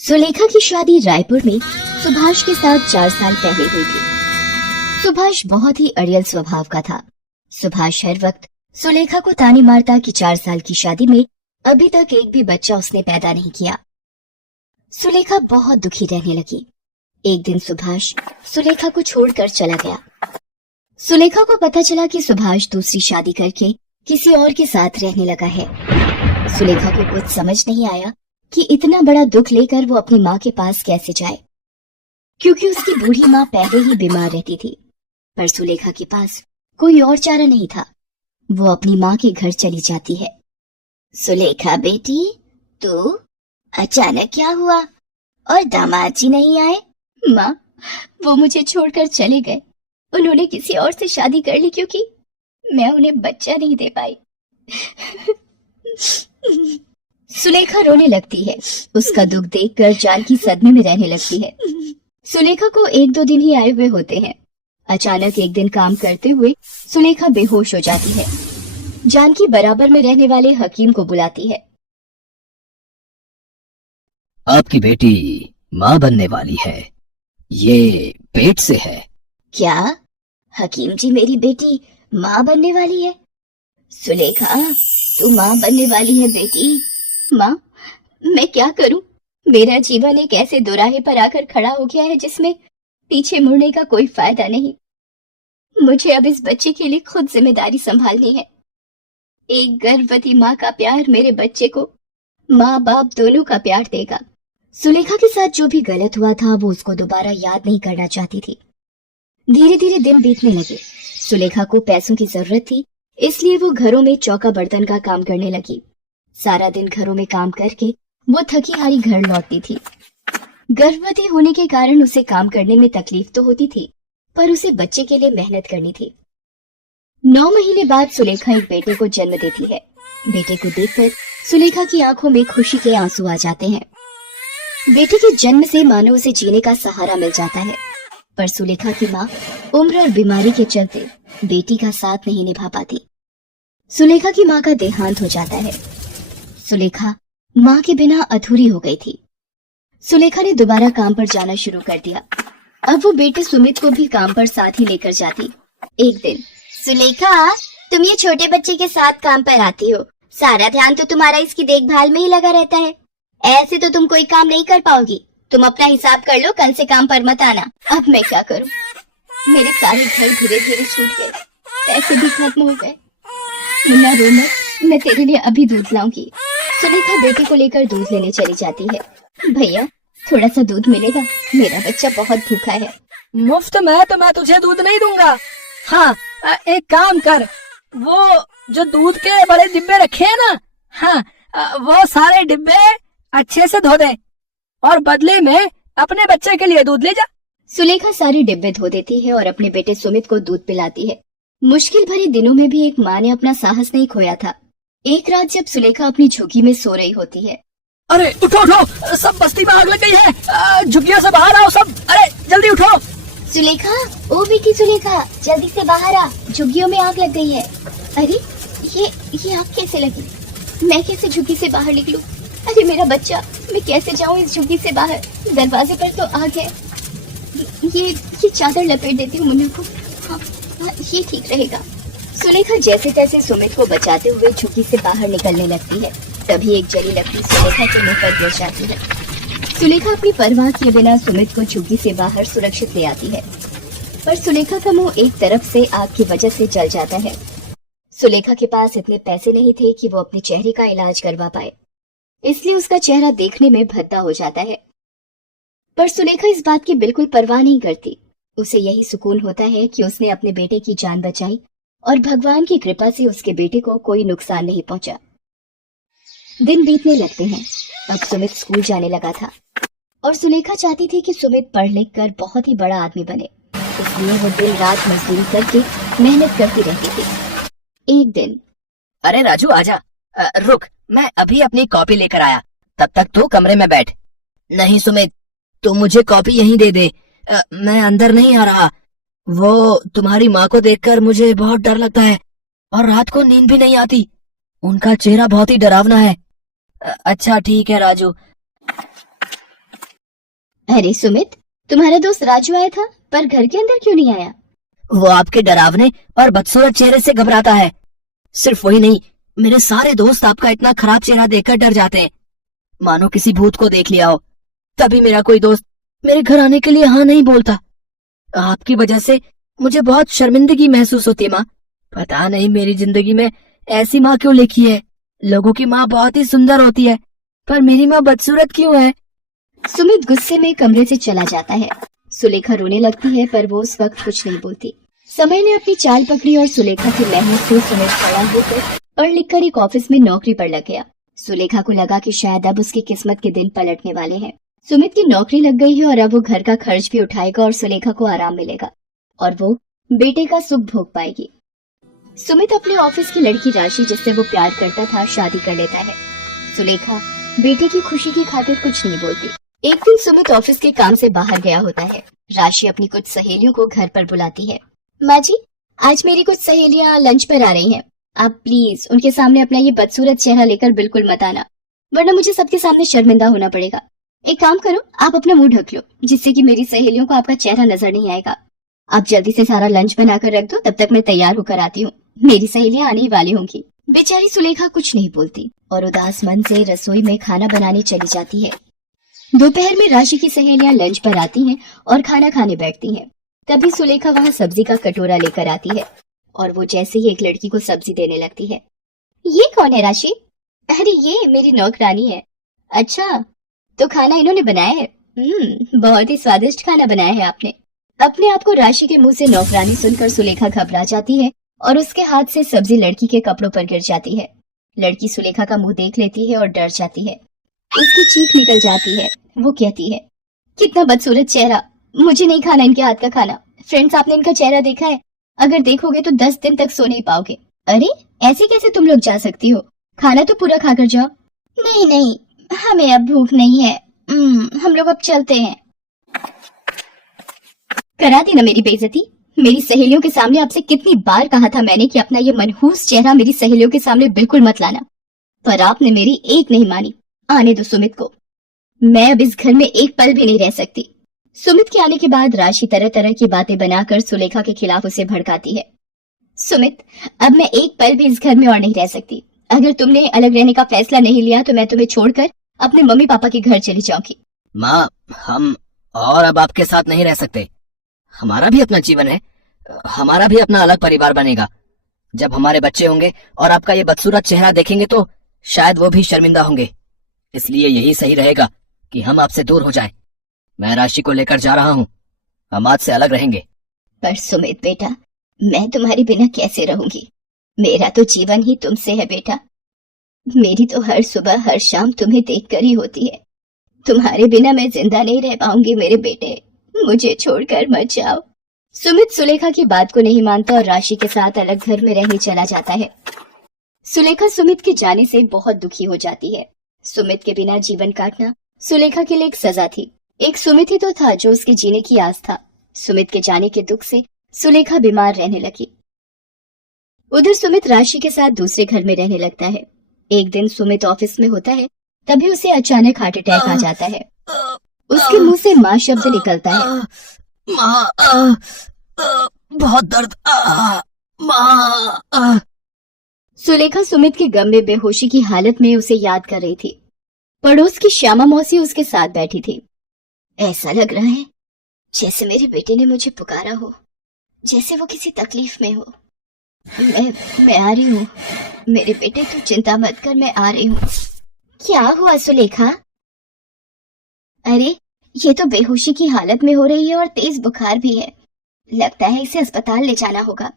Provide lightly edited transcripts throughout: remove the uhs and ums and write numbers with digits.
सुलेखा की शादी रायपुर में सुभाष के साथ 4 साल पहले हुई थी। सुभाष बहुत ही अड़ियल स्वभाव का था। सुभाष हर वक्त सुलेखा को ताने मारता कि 4 साल की शादी में अभी तक एक भी बच्चा उसने पैदा नहीं किया। सुलेखा बहुत दुखी रहने लगी। एक दिन सुभाष सुलेखा को छोड़कर चला गया। सुलेखा को पता चला कि सुभाष दूसरी शादी करके किसी और के साथ रहने लगा है। सुलेखा को कुछ समझ नहीं आया कि इतना बड़ा दुख लेकर वो अपनी माँ के पास कैसे जाए, क्योंकि उसकी बूढ़ी माँ पहले ही बीमार रहती थी। पर सुलेखा के पास कोई और चारा नहीं था। वो अपनी माँ के घर चली जाती है। सुलेखा बेटी, तू अचानक क्या हुआ और दामाद जी नहीं आए? माँ, वो मुझे छोड़कर चले गए। उन्होंने किसी और से शादी कर ली क्योंकि मैं उन्हें बच्चा नहीं दे पाई। सुलेखा रोने लगती है। उसका दुख देखकर जानकी सदमे में रहने लगती है। सुलेखा को 1-2 दिन ही आए हुए होते हैं। अचानक एक दिन काम करते हुए सुलेखा बेहोश हो जाती है। जानकी बराबर में रहने वाले हकीम को बुलाती है। आपकी बेटी माँ बनने वाली है, ये पेट से है। क्या? हकीम जी, मेरी बेटी माँ बनने वाली है? सुलेखा, तू माँ बनने वाली है बेटी? माँ, मैं क्या करूं? मेरा जीवन एक ऐसे दोराहे पर आकर खड़ा हो गया है जिसमें पीछे मुड़ने का कोई फायदा नहीं। मुझे अब इस बच्चे के लिए खुद जिम्मेदारी संभालनी है। एक गर्भवती माँ का प्यार मेरे बच्चे को माँ बाप दोनों का प्यार देगा। सुलेखा के साथ जो भी गलत हुआ था वो उसको दोबारा याद नहीं करना चाहती थी। धीरे धीरे दिन बीतने लगे। सुलेखा को पैसों की जरूरत थी, इसलिए वो घरों में चौका बर्तन का काम करने लगी। सारा दिन घरों में काम करके वो थकी हारी घर लौटती थी। गर्भवती होने के कारण उसे काम करने में तकलीफ तो होती थी, पर उसे बच्चे के लिए मेहनत करनी थी। 9 महीने बाद सुलेखा एक बेटे को जन्म देती है। बेटे को देखकर सुलेखा की आंखों में खुशी के आंसू आ जाते हैं। बेटे के जन्म से मानो उसे जीने का सहारा मिल जाता है, पर सुलेखा की माँ उम्र और बीमारी के चलते बेटी का साथ नहीं निभा पाती। सुलेखा की माँ का देहांत हो जाता है। सुलेखा माँ के बिना अधूरी हो गई थी। सुलेखा ने दोबारा काम पर जाना शुरू कर दिया। अब वो बेटे सुमित को भी काम पर साथ ही लेकर जाती। एक दिन, सुलेखा, तुम ये छोटे बच्चे के साथ काम पर आती हो, सारा ध्यान तो तुम्हारा इसकी देखभाल में ही लगा रहता है। ऐसे तो तुम कोई काम नहीं कर पाओगी। तुम अपना हिसाब कर लो, कल से काम पर मत आना। अब मैं क्या करूं? मेरे सारे घर धीरे धीरे छूट गए, पैसे भी खत्म हो गए। मुन्ना रो मत, मैं तेरे लिए अभी दूध लाऊंगी। सुलेखा बेटे को लेकर दूध लेने चली जाती है। भैया, थोड़ा सा दूध मिलेगा? मेरा बच्चा बहुत भूखा है। मुफ्त में तो मैं तुझे दूध नहीं दूंगा। हाँ, एक काम कर, वो जो दूध के बड़े डिब्बे रखे हैं ना, हाँ, वो सारे डिब्बे अच्छे से धो दे और बदले में अपने बच्चे के लिए दूध ले जा। सुलेखा सारे डिब्बे धो देती है और अपने बेटे सुमित को दूध पिलाती है। मुश्किल भरे दिनों में भी एक माँ ने अपना साहस नहीं खोया था। एक रात जब सुलेखा अपनी झुग्गी में सो रही होती है। अरे उठो उठो, सब बस्ती में आग लग गई है, झुग्गियों से बाहर आओ सब। अरे जल्दी उठो। सुलेखा, ओ बेटी सुलेखा, जल्दी से बाहर आ, झुग्गियों में आग लग गई है। अरे ये आग कैसे लगी? मैं कैसे झुग्गी से बाहर निकलूं? अरे मेरा बच्चा, मैं कैसे जाऊं इस झुग्गी से बाहर? दरवाजे पर तो आग है। ये चादर लपेट देती हूँ मुन्ना को। हाँ, ये ठीक रहेगा। सुलेखा जैसे तैसे सुमित को बचाते हुए झुग्गी से बाहर निकलने लगती है। तभी एक जली लकड़ी सुलेखा के मुंह पर गिर जाती है। सुलेखा अपनी परवाह किए बिना सुमित को झुग्गी से बाहर सुरक्षित ले आती है, पर सुलेखा का मुंह एक तरफ से आग की वजह से जल जाता है। सुलेखा के पास इतने पैसे नहीं थे कि वो अपने चेहरे का इलाज करवा पाए, इसलिए उसका चेहरा देखने में भद्दा हो जाता है। पर सुलेखा इस बात की बिल्कुल परवाह नहीं करती। उसे यही सुकून होता है कि उसने अपने बेटे की जान बचाई और भगवान की कृपा से उसके बेटे को कोई नुकसान नहीं पहुंचा। दिन बीतने लगते हैं। अब सुमित स्कूल जाने लगा था और सुलेखा चाहती थी कि सुमित पढ़ लिख कर बहुत ही बड़ा आदमी बने, इसलिए वो दिन रात मजदूरी करके मेहनत करती रहती थी। एक दिन, अरे राजू आजा, रुक, मैं अभी अपनी कॉपी लेकर आया, तब तक तू कमरे में बैठ। नहीं सुमित, तू मुझे कॉपी यहीं दे दे, मैं अंदर नहीं आ रहा। वो तुम्हारी माँ को देखकर मुझे बहुत डर लगता है और रात को नींद भी नहीं आती। उनका चेहरा बहुत ही डरावना है। अच्छा ठीक है राजू। अरे सुमित, तुम्हारा दोस्त राजू आया था पर घर के अंदर क्यों नहीं आया? वो आपके डरावने और बदसूरत चेहरे से घबराता है। सिर्फ वही नहीं, मेरे सारे दोस्त आपका इतना खराब चेहरा देखकर डर जाते हैं, मानो किसी भूत को देख लिया हो। तभी मेरा कोई दोस्त मेरे घर आने के लिए हाँ नहीं बोलता। आपकी वजह से मुझे बहुत शर्मिंदगी महसूस होती है माँ। पता नहीं मेरी जिंदगी में ऐसी माँ क्यों लिखी है। लोगों की माँ बहुत ही सुंदर होती है, पर मेरी माँ बदसूरत क्यों है? सुमित गुस्से में कमरे से चला जाता है। सुलेखा रोने लगती है पर वो उस वक्त कुछ नहीं बोलती। समय ने अपनी चाल पकड़ी और सुलेखा की मेहनत से सुमित खड़ा होकर पढ़ लिखकर एक ऑफिस में नौकरी पर लग गया। सुलेखा को लगा कि शायद अब उसकी किस्मत के दिन पलटने वाले हैं। सुमित की नौकरी लग गई है और अब वो घर का खर्च भी उठाएगा और सुलेखा को आराम मिलेगा और वो बेटे का सुख भोग पाएगी। सुमित अपने ऑफिस की लड़की राशि, जिससे वो प्यार करता था, शादी कर लेता है। सुलेखा बेटे की खुशी की खातिर कुछ नहीं बोलती। एक दिन सुमित ऑफिस के काम से बाहर गया होता है। राशि अपनी कुछ सहेलियों को घर पर बुलाती है। माँ जी, आज मेरी कुछ सहेलियाँ लंच पर आ रही हैं। आप प्लीज उनके सामने अपना ये बदसूरत चेहरा लेकर बिल्कुल मत आना, वरना मुझे सबके सामने शर्मिंदा होना पड़ेगा। एक काम करो, आप अपना मुंह ढक लो, जिससे कि मेरी सहेलियों को आपका चेहरा नजर नहीं आएगा। आप जल्दी से सारा लंच बनाकर रख दो, तब तक मैं तैयार होकर आती हूँ। मेरी सहेलियाँ आने ही वाली होंगी। बेचारी सुलेखा कुछ नहीं बोलती और उदास मन से रसोई में खाना बनाने चली जाती है। दोपहर में राशि की सहेलियां लंच पर आती हैं और खाना खाने बैठती हैं। तभी सुलेखा वहां सब्जी का कटोरा लेकर आती है और वो जैसे ही एक लड़की को सब्जी देने लगती है। ये कौन है राशि? अरे ये मेरी नौकरानी है। अच्छा, तो खाना इन्होंने बनाया है? बहुत ही स्वादिष्ट खाना बनाया है आपने। अपने आप को राशि के मुंह से नौकरानी सुनकर सुलेखा घबरा जाती है और उसके हाथ से सब्जी लड़की के कपड़ों पर गिर जाती है। लड़की सुलेखा का मुंह देख लेती है और डर जाती है। उसकी चीख निकल जाती है। वो कहती है, कितना बदसूरत चेहरा, मुझे नहीं खाना इनके हाथ का खाना। फ्रेंड्स, आपने इनका चेहरा देखा है? अगर देखोगे तो 10 दिन तक सो नहीं पाओगे। अरे ऐसे कैसे तुम लोग जा सकती हो? खाना तो पूरा खाकर जाओ। नहीं नहीं, हमें अब भूख नहीं है। हम लोग अब चलते हैं। करा दी ना मेरी बेइज्जती। मेरी सहेलियों के सामने आपसे कितनी बार कहा था मैंने कि अपना ये मनहूस चेहरा मेरी सहेलियों के सामने बिल्कुल मत लाना, पर आपने मेरी एक नहीं मानी। आने दो सुमित को, मैं अब इस घर में एक पल भी नहीं रह सकती। सुमित के आने के बाद राशि तरह तरह की बातें बनाकर सुलेखा के खिलाफ उसे भड़काती है। सुमित, अब मैं एक पल भी इस घर में और नहीं रह सकती। अगर तुमने अलग रहने का फैसला नहीं लिया तो मैं तुम्हें छोड़कर अपने मम्मी पापा के घर चली जाऊंगी। माँ, हम और अब आपके साथ नहीं रह सकते। हमारा भी अपना जीवन है, हमारा भी अपना अलग परिवार बनेगा। जब हमारे बच्चे होंगे और आपका ये बदसूरत चेहरा देखेंगे तो शायद वो भी शर्मिंदा होंगे। इसलिए यही सही रहेगा कि हम आपसे दूर हो जाएं। मैं राशि को लेकर जा रहा हूँ, हम आज से अलग रहेंगे। पर सुमित बेटा, मैं तुम्हारे बिना कैसे रहूंगी? मेरा तो जीवन ही तुमसे है बेटा। मेरी तो हर सुबह हर शाम तुम्हें देखकर ही होती है। तुम्हारे बिना मैं जिंदा नहीं रह पाऊंगी मेरे बेटे, मुझे छोड़कर मत जाओ। सुमित सुलेखा की बात को नहीं मानता और राशि के साथ अलग घर में रहने चला जाता है। सुलेखा सुमित के जाने से बहुत दुखी हो जाती है। सुमित के बिना जीवन काटना सुलेखा के लिए एक सजा थी। एक सुमित ही तो था जो उसके जीने की आस था। सुमित के जाने के दुख से सुलेखा बीमार रहने लगी। उधर सुमित राशि के साथ दूसरे घर में रहने लगता है। एक दिन सुमित ऑफिस में होता है, तभी उसे अचानक हार्ट अटैक आ जाता है। उसके मुंह से माँ शब्द निकलता है। माँ, बहुत दर्द, माँ। सुलेखा सुमित के गम में बेहोशी की हालत में उसे याद कर रही थी। पड़ोस की श्यामा मौसी उसके साथ बैठी थी। ऐसा लग रहा है जैसे मेरे बेटे ने मुझे पुकारा हो, जैसे वो किसी तकलीफ में हो। मैं आ रही हूँ मेरे बेटे, तू चिंता मत कर, मैं आ रही हूँ। क्या हुआ सुलेखा? अरे ये तो बेहोशी की हालत में हो रही है और तेज बुखार भी है। लगता है इसे अस्पताल ले जाना होगा।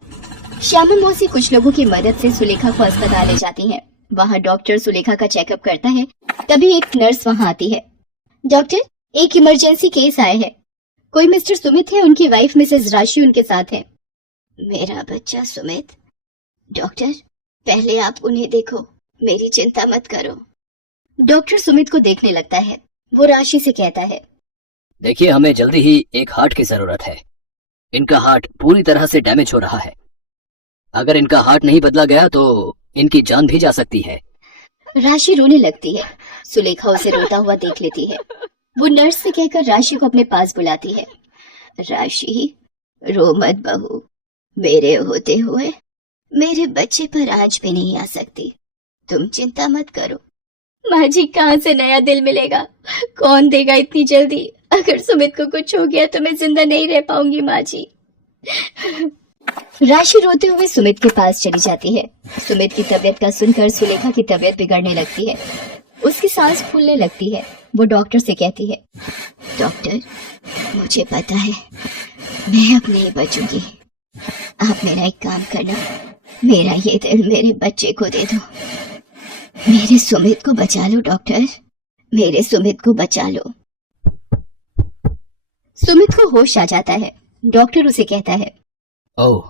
श्यामा मौसी कुछ लोगों की मदद से सुलेखा को अस्पताल ले जाती हैं। वहाँ डॉक्टर सुलेखा का चेकअप करता है। तभी एक नर्स वहाँ आती है। डॉक्टर, एक इमरजेंसी केस आया है। कोई मिस्टर सुमित है, उनकी वाइफ मिसेज राशि उनके साथ है। मेरा बच्चा सुमित? डॉक्टर, पहले आप उन्हें देखो, मेरी चिंता मत करो। डॉक्टर सुमित को देखने लगता है। वो राशि से कहता है, देखिए, हमें जल्दी ही एक हार्ट की जरूरत है। इनका हार्ट पूरी तरह से डैमेज हो रहा है। अगर इनका हार्ट नहीं बदला गया तो इनकी जान भी जा सकती है। राशि रोने लगती है। सुलेखा उसे रोता हुआ देख लेती है। वो नर्स से कहकर राशि को अपने पास बुलाती है। राशि, रो मत बहू, मेरे होते हुए मेरे बच्चे पर आज भी नहीं आ सकती, तुम चिंता मत करो। माँ जी, कहाँ से नया दिल मिलेगा, कौन देगा इतनी जल्दी? अगर सुमित को कुछ हो गया तो मैं जिंदा नहीं रह पाऊंगी माँ जी। राशि रोते हुए सुमित के पास चली जाती है। सुमित की तबीयत का सुनकर सुलेखा की तबीयत बिगड़ने लगती है, उसकी सांस फूलने लगती है। वो डॉक्टर से कहती है, डॉक्टर, मुझे पता है मैं अब नहीं बचूंगी, आप मेरा एक काम करना, मेरा ये दिल मेरे बच्चे को दे दो, मेरे सुमित को बचा लो डॉक्टर, मेरे सुमित को बचा लो। सुमित को होश आ जाता है। डॉक्टर उसे कहता है, ओह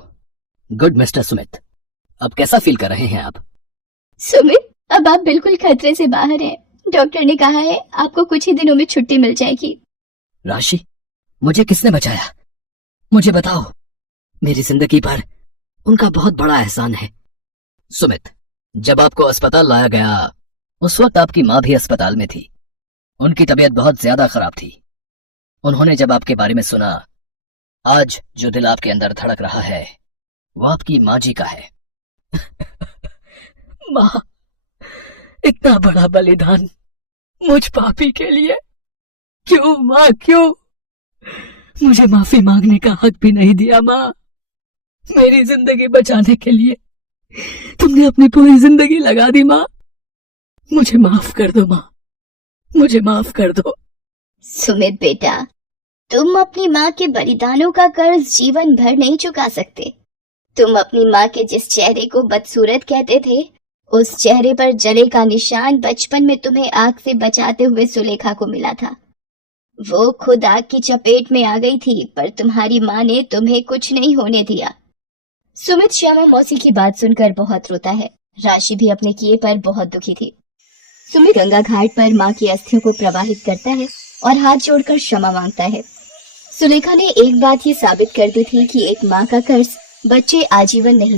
गुड मिस्टर सुमित, अब कैसा फील कर रहे हैं आप? सुमित, अब आप बिल्कुल खतरे से बाहर हैं। डॉक्टर ने कहा है आपको कुछ ही दिनों में छुट्टी मिल जाएगी। राशि, मुझे किसने बचाया? मुझे बताओ, मेरी जिंदगी पर उनका बहुत बड़ा एहसान है। सुमित, जब आपको अस्पताल लाया गया उस वक्त आपकी माँ भी अस्पताल में थी, उनकी तबीयत बहुत ज्यादा खराब थी। उन्होंने जब आपके बारे में सुना, आज जो दिल आपके अंदर धड़क रहा है वो आपकी माँ जी का है। माँ, इतना बड़ा बलिदान मुझ पापी के लिए क्यों माँ, क्यों? मुझे माफी मांगने का हक भी नहीं दिया माँ। मेरी जिंदगी बचाने के लिए तुमने अपनी पूरी जिंदगी लगा दी माँ। मुझे माफ कर दो माँ, मुझे माफ कर दो। सुमित बेटा, तुम अपनी माँ के बलिदानों का कर्ज जीवन भर नहीं चुका सकते। तुम अपनी माँ के जिस चेहरे को बदसूरत कहते थे, उस चेहरे पर जले का निशान बचपन में तुम्हें आग से बचाते हुए सुलेखा को मिला था। वो खुद आग की चपेट में आ गई थी, पर तुम्हारी माँ ने तुम्हें कुछ नहीं होने दिया। सुमित श्यामा मौसी की बात सुनकर बहुत रोता है। राशि भी अपने किए पर बहुत दुखी थी। सुमित गंगा घाट पर माँ की अस्थियों को प्रवाहित करता है और हाथ जोड़कर क्षमा मांगता है। सुलेखा ने एक बात ये साबित कर दी थी कि एक माँ का कर्ज बच्चे आजीवन नहीं